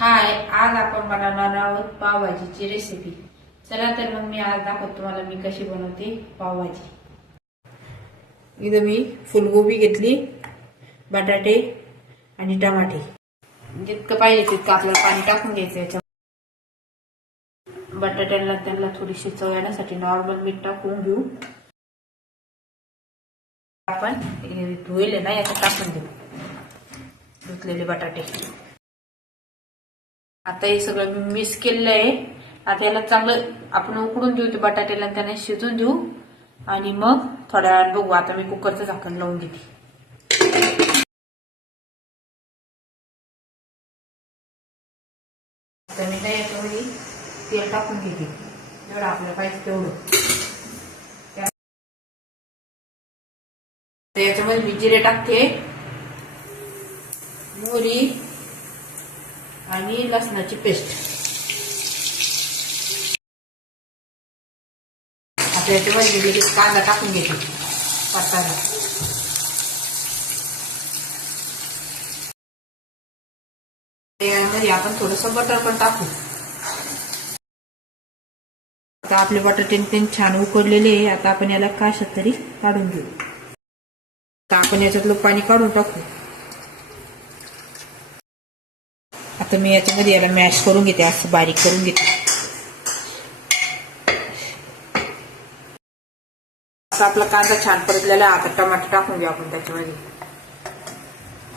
हाय, आज आपण बनवणार आहोत पावभाजीची रेसिपी। चला तर मग मी आज दाखवतो तुम्हाला मी कशी बनवते पावभाजी। इथं मी फुलगोबी घेतली, बटाटे आणि टमाटे। जितकं पाहिजे तितकं आपल्याला पाणी टाकून घ्यायचं याच्यात। बटाट्याला त्याला थोडीशी चव येण्यासाठी नॉर्मल मीठ टाकून घेऊ। आपण धुवले ना याच्यात टाकून देऊ धुतलेले बटाटे। आता हे सगळं मिक्स केलेलं आहे। आता याला चांगलं आपण उकडून देऊ, बटाट्याला त्याने शिजून देऊ आणि मग थोड्या वेळात बघू। आता मी कुकरचं झाकण लावून देते। आता मी याच्यामध्ये तेल टाकून घेते, जेवढं आपल्याला पाहिजे तेवढं। याच्यामध्ये मी जिरे टाकते, मोहरी आणि लसणाची पेस्ट। आता याच्यामध्ये मी कांदा टाकून घेते परतायला। त्यामध्ये आपण थोडंसं बटर पण टाकू। आता आपले बटाटे छान उकडलेले आहे। आता आपण याला कशात तरी काढून घेऊ। आता आपण याच्यातलं पाणी काढून टाकू। आता मी याच्यामध्ये याला मॅश करून घेते, असं बारीक करून घेते। आता आपला कांदा छान परतलेला आहे। आता टमाटे टाकून घेऊ आपण त्याच्यामध्ये।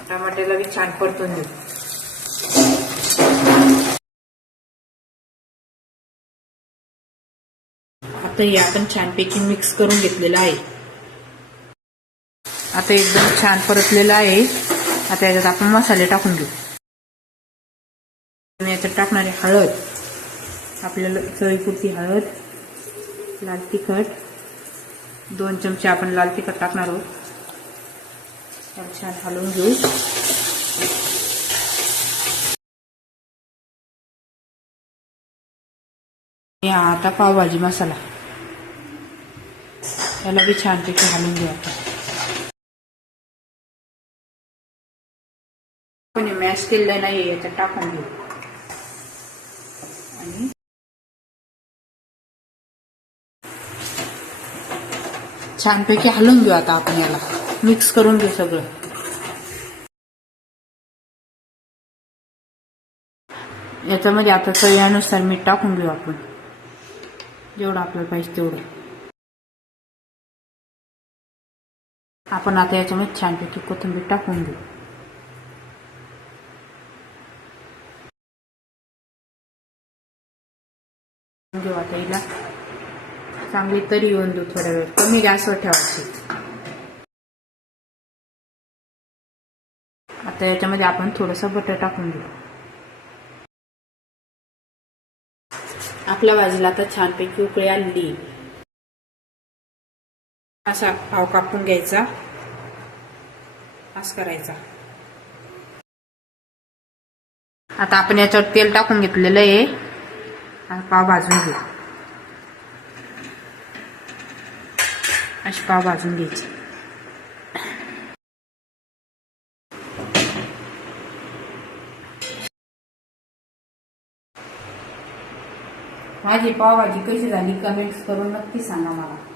टमाट्याला बी छान परतून घेऊ। आता हे आपण छानपैकी मिक्स करून घेतलेलं आहे। आता एकदम छान परतलेलं आहे। आता याच्यात आपण मसाले टाकून घेऊ। याच्यात टाकणारे हळद, आपल्याला चवीपुरती हळद, लाल तिखट 2 चमचे आपण लाल तिखट टाकणार आहोत। छान हलवून घेऊ। आता पावभाजी मसाला, याला बी छानपैकी हलवून घेऊ आपण। मॅश केलेलं नाही याच्यात टाकून घेऊ आणि छानपैकी हलवून घेऊ। आता आपण याला मिक्स करून घेऊ सगळं। याच्यामध्ये आता चवीनुसार मीठ टाकून घेऊ आपण, जेवढं आपल्याला पाहिजे तेवढं। आपण आता याच्यामध्ये छानपैकी कोथिंबीर टाकून घेऊ। घेऊ आता हिला चांगली तरी येऊन देऊ। थोड्या वेळ कमी गॅसवर ठेवायची। आता याच्यामध्ये आपण थोडंसं बटर टाकून घेऊ। आपल्या भाजीला आता छानपैकी उकळी आली। असा पाव कापून घ्यायचा, असं करायचा। आता आपण याच्यावर तेल टाकून घेतलेलं आहे। पाव भाजून घेऊ, अशी पाव भाजून घ्यायची। माझी पावभाजी कशी झाली कमेंट्स करून नक्की सांगा मला।